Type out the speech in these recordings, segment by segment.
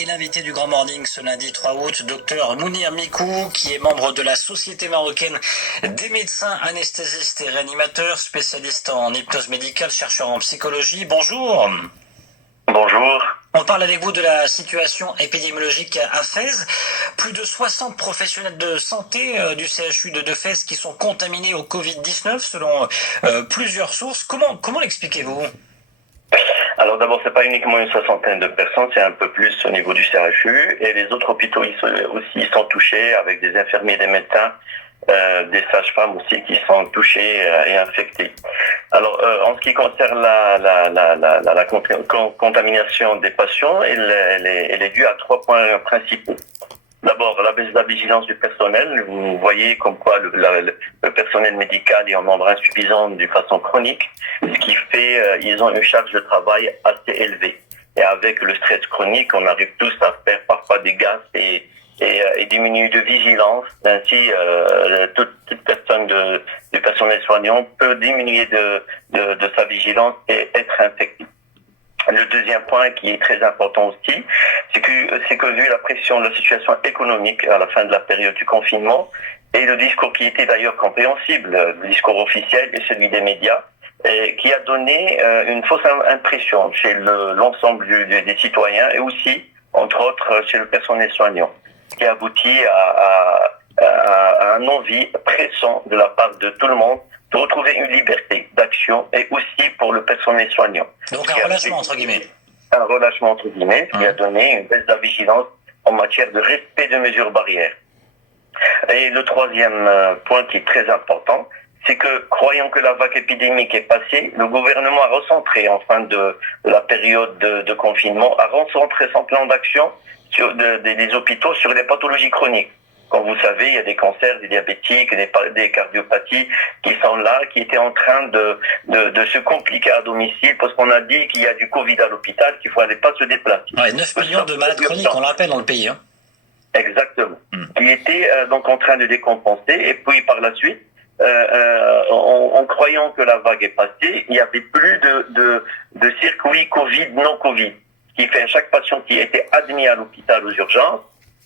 Et l'invité du Grand Morning ce lundi 3 août, docteur Mounir Mikou, qui est membre de la Société marocaine des médecins anesthésistes et réanimateurs, spécialiste en hypnose médicale, chercheur en psychologie. Bonjour. Bonjour. On parle avec vous de la situation épidémiologique à Fès. Plus de 60 professionnels de santé du CHU de Fès qui sont contaminés au Covid-19 selon plusieurs sources. Comment l'expliquez-vous ? Alors d'abord, c'est pas uniquement une soixantaine de personnes, c'est un peu plus au niveau du CHU. Et les autres hôpitaux ils sont touchés avec des infirmiers, des médecins, des sages-femmes aussi qui sont touchés et infectés. Alors en ce qui concerne la contamination des patients, elle est due à 3 points principaux. D'abord, la baisse de la vigilance du personnel. Vous voyez comme quoi le personnel médical est en nombre insuffisant de façon chronique, ce qui fait ils ont une charge de travail assez élevée. Et avec le stress chronique, on arrive tous à faire parfois des gaffes et diminuer de vigilance. Ainsi, toute personne du personnel soignant peut diminuer de sa vigilance et être infectée. Le deuxième point qui est très important aussi, c'est que vu la pression de la situation économique à la fin de la période du confinement, et le discours qui était d'ailleurs compréhensible, le discours officiel et celui des médias, qui a donné une fausse impression chez l'ensemble des citoyens et aussi, entre autres, chez le personnel soignant, qui aboutit à un envie pressant de la part de tout le monde de retrouver une liberté d'action et aussi pour le personnel soignant. Donc un relâchement entre guillemets. Un relâchement entre guillemets, qui a donné une baisse de la vigilance en matière de respect de mesures barrières. Et le troisième point qui est très important, c'est que, croyant que la vague épidémique est passée, le gouvernement a recentré, en fin de la période de confinement, a recentré son plan d'action des hôpitaux sur les pathologies chroniques. Comme vous savez, il y a des cancers, des diabétiques, des cardiopathies qui sont là, qui étaient en train de se compliquer à domicile parce qu'on a dit qu'il y a du Covid à l'hôpital, qu'il ne fallait pas se déplacer. Ouais, 9 millions de malades chroniques, on le rappelle, dans le pays. Hein. Exactement. Qui étaient donc en train de décompenser. Et puis par la suite, en croyant que la vague est passée, il n'y avait plus de circuit Covid, non Covid. Ce qui fait chaque patient qui était admis à l'hôpital aux urgences,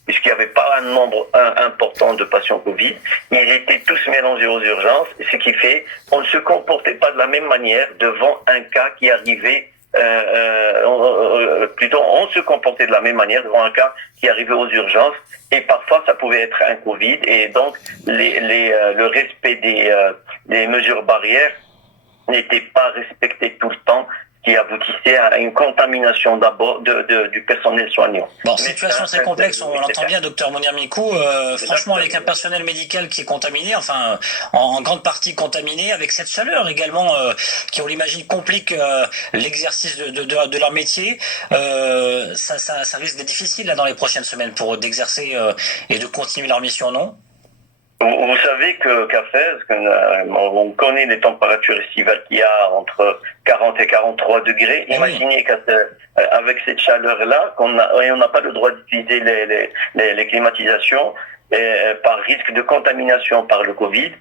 puisqu'il n'y avait pas un nombre important de patients Covid, ils étaient tous mélangés aux urgences, ce qui fait qu'on ne se comportait pas de la même manière devant un cas qui arrivait, plutôt on se comportait de la même manière devant un cas qui arrivait aux urgences, et parfois ça pouvait être un Covid, et donc le respect des mesures barrières n'était pas respecté tout le temps, qui aboutissait à une contamination d'abord du personnel soignant. Bon, situation assez complexe, on l'entend bien, docteur Mounir Mikou. Franchement, avec un personnel médical qui est contaminé, enfin, en grande partie contaminé, avec cette chaleur également, qui, on l'imagine, complique l'exercice de leur métier, ça risque d'être difficile là dans les prochaines semaines pour eux d'exercer et de continuer leur mission, non ? Vous savez qu'à Fès, on connaît les températures estivales qu'il y a entre 40 et 43 degrés. Imaginez qu'avec cette chaleur-là, on n'a pas le droit d'utiliser les climatisations par risque de contamination par le Covid.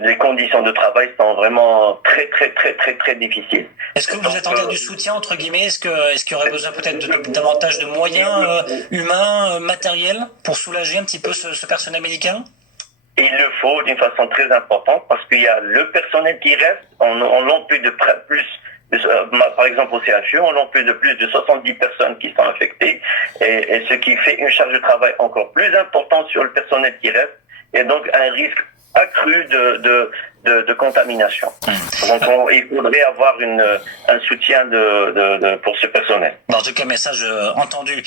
Les conditions de travail sont vraiment très difficiles. Est-ce que vous attendez du soutien, entre guillemets ? Est-ce qu'il y aurait besoin peut-être davantage de moyens humains, matériels, pour soulager un petit peu ce personnel médical ? Il le faut d'une façon très importante parce qu'il y a le personnel qui reste, on l'emplit par exemple au CHU, on l'emplit de plus de 70 personnes qui sont infectées, et ce qui fait une charge de travail encore plus importante sur le personnel qui reste, et donc un risque accru de contamination. Donc il faudrait avoir un soutien pour ce personnel. En tout cas, message entendu.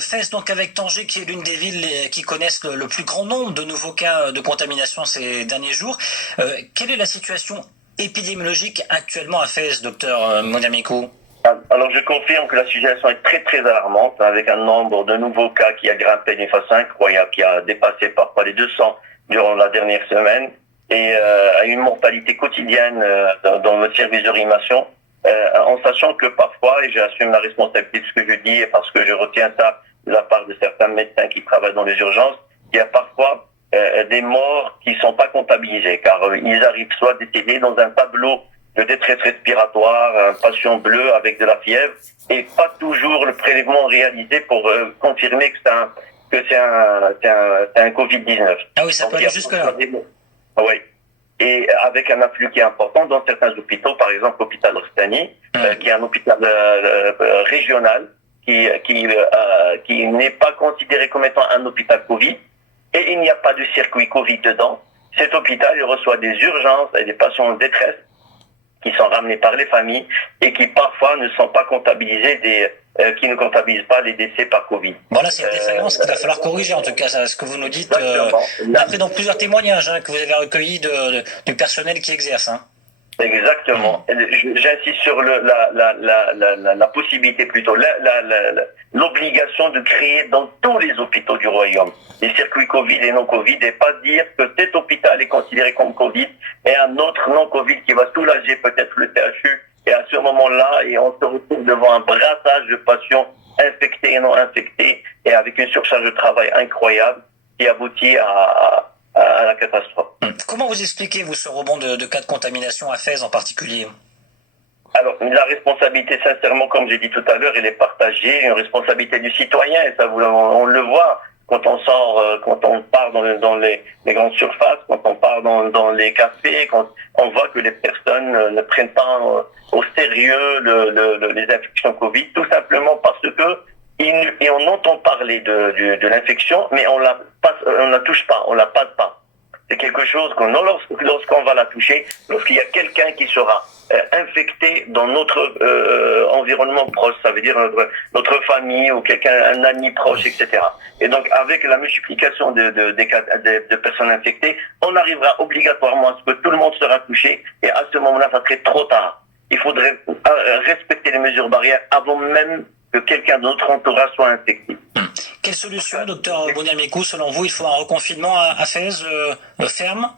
Fès, donc avec Tanger, qui est l'une des villes qui connaissent le plus grand nombre de nouveaux cas de contamination ces derniers jours. Quelle est la situation épidémiologique actuellement à Fès, docteur Mounir Mikou ? Alors je confirme que la situation est très alarmante, avec un nombre de nouveaux cas qui a grimpé d'une façon incroyable, qui a dépassé parfois les 200 durant la dernière semaine, et à une mortalité quotidienne dans le service de réanimation, en sachant que parfois, et j'assume la responsabilité de ce que je dis, parce que je retiens ça de la part de certains médecins qui travaillent dans les urgences, il y a parfois des morts qui ne sont pas comptabilisés, car ils arrivent soit décédés dans un tableau de détresse respiratoire, un patient bleu avec de la fièvre, et pas toujours le prélèvement réalisé pour confirmer que c'est un Covid-19. Ah oui, ça peut aller jusque-là. Oui. Et avec un afflux qui est important dans certains hôpitaux, par exemple l'hôpital Rostani, qui est un hôpital régional, qui n'est pas considéré comme étant un hôpital Covid, et il n'y a pas de circuit Covid dedans. Cet hôpital, il reçoit des urgences et des patients en détresse qui sont ramenés par les familles et qui parfois ne sont pas comptabilisés qui ne comptabilisent pas les décès par Covid. Voilà, c'est une défaillance qu'il va falloir corriger, en tout cas, ce que vous nous dites. Après, donc, plusieurs témoignages que vous avez recueillis du personnel qui exerce. Exactement. J'insiste sur la possibilité plutôt, l'obligation de créer dans tous les hôpitaux du Royaume les circuits Covid et non Covid, et pas dire que cet hôpital est considéré comme Covid et un autre non Covid qui va soulager peut-être le CHU. Et à ce moment-là, et on se retrouve devant un brassage de patients infectés et non infectés, et avec une surcharge de travail incroyable qui aboutit à la catastrophe. Comment vous expliquez, vous, ce rebond de cas de contamination à Fès en particulier? Alors, la responsabilité, sincèrement, comme j'ai dit tout à l'heure, elle est partagée, une responsabilité du citoyen, et ça, on le voit quand on sort, quand on part dans les grandes surfaces, quand on part dans les cafés, quand on voit que les personnes ne prennent pas au sérieux les infections Covid, tout simplement parce que et on entend parler de l'infection, mais on la touche pas, on la passe pas. C'est quelque chose que lorsqu'on va la toucher, lorsqu'il y a quelqu'un qui sera infecté dans notre environnement proche, ça veut dire notre famille ou un ami proche, etc. Et donc, avec la multiplication de personnes infectées, on arrivera obligatoirement à ce que tout le monde sera touché, et à ce moment-là, ça serait trop tard. Il faudrait respecter les mesures barrières avant même que quelqu'un de notre entourage soit infecté. Quelle solution, docteur Boniamico, selon vous? Il faut un reconfinement à Fès ferme?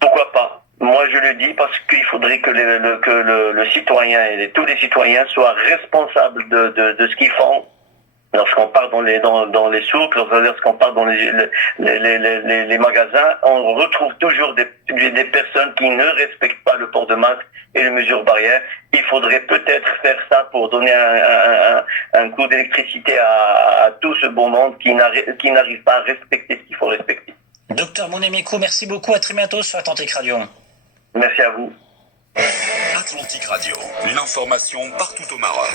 Pourquoi pas? Moi, je le dis parce qu'il faudrait que le citoyen et tous les citoyens soient responsables de ce qu'ils font. Lorsqu'on part dans les souks, lorsqu'on part dans les magasins, on retrouve toujours des personnes qui ne respectent pas le port de masque et les mesures barrières. Il faudrait peut-être faire ça pour donner un coup d'électricité à tout ce bon monde qui n'arrive pas à respecter ce qu'il faut respecter. Docteur Boniamico, merci beaucoup. À très bientôt sur Atlantic Radio. Merci à vous. Atlantic Radio, l'information partout au Maroc.